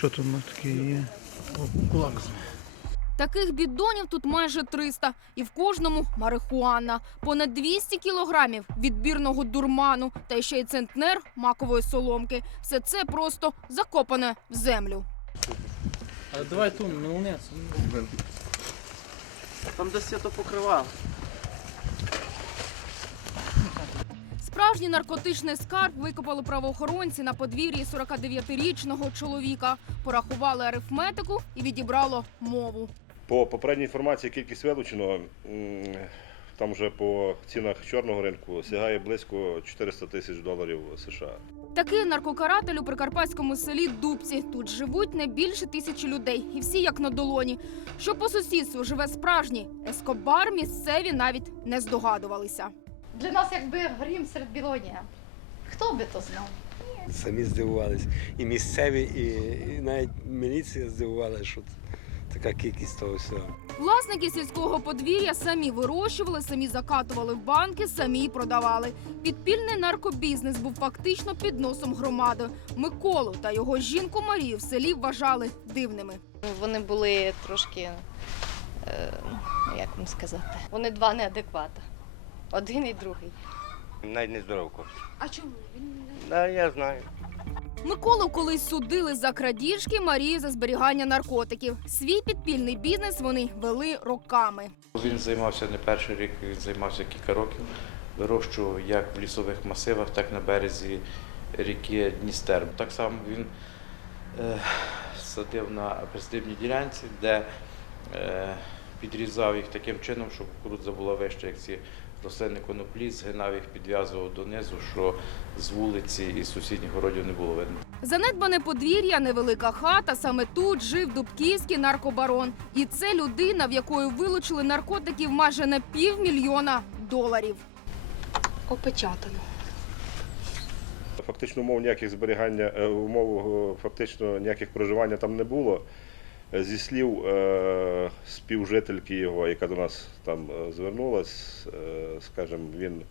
Що тут у нас таке є? О, кулак. Таких бідонів тут майже 300, і в кожному марихуана. Понад 200 кілограмів відбірного дурману та ще й центнер макової соломки. Все це просто закопане в землю. А давай ту, милнець. Там десь я то покривав. Справжній наркотичний скарб викопали правоохоронці на подвір'ї 49-річного чоловіка. Порахували арифметику і відібрало мову. По попередній інформації кількість вилучено м, там вже по цінах чорного ринку сягає близько 400 тисяч доларів США. Такий наркокаратель у прикарпатському селі Дубці. Тут живуть не більше тисячі людей, і всі як на долоні. Що по сусідству живе справжній ескобар, місцеві навіть не здогадувалися. Для нас якби грім серед білодня. Хто би то знав? Самі здивувалися. І місцеві, і, і навіть міліція здивувалася, що така кількість того всього. Власники сільського подвір'я самі вирощували, самі закатували в банки, самі продавали. Підпільний наркобізнес був фактично під носом громади. Миколу та його жінку Марію в селі вважали дивними. Вони були трошки, е, ну, як вам сказати, вони два неадеквата. Один і другий. Навіть не здоров кость. А чому? Він Да, я знаю. Миколу колись судили за крадіжки, Марію за зберігання наркотиків. Свій підпільний бізнес вони вели роками. Він займався не перший рік, він займався кілька років. Вирощував як в лісових масивах, так і на березі ріки Дністер. Так само він е, садив на присадибній ділянці, де е, підрізав їх таким чином, щоб кукурудза була вища, як ці рослини коноплі, згинав їх, підв'язував донизу, що з вулиці і з сусідніх городів не було видно. Занедбане подвір'я, невелика хата. Саме тут жив дубківський наркобарон. І це людина, в якої вилучили наркотиків майже на півмільйона доларів. опечатано. Фактично умов ніяких зберігання, е, умов фактично ніяких проживання там не було. Зі слів е, співжительки його, яка до нас там е, звернулась, е, скажімо, він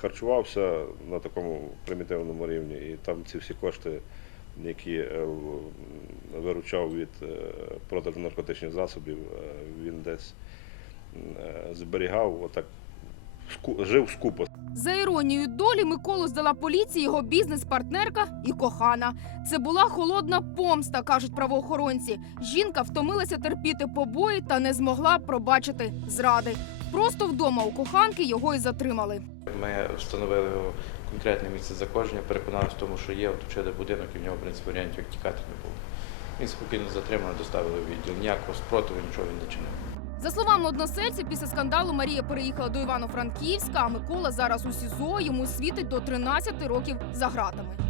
харчувався на такому примітивному рівні, і там ці всі кошти, які виручав від продажу наркотичних засобів, він десь зберігав, отак жив скупо. За іронією долі Миколу здала поліції його бізнес-партнерка і кохана. Це була холодна помста, кажуть правоохоронці. Жінка втомилася терпіти побої та не змогла пробачити зради. Просто вдома у коханки його і затримали. Ми встановили його конкретне місце заходження, переконалися в тому, що є, оточили будинок, і в нього в принципі варіантів як тікати не було. Він спокійно затриманий, доставили в відділ. Ніякого спротиву, нічого він не чинив. За словами односельців, після скандалу Марія переїхала до Івано-Франківська, а Микола зараз у СІЗО йому світить до 13 років за ґратами.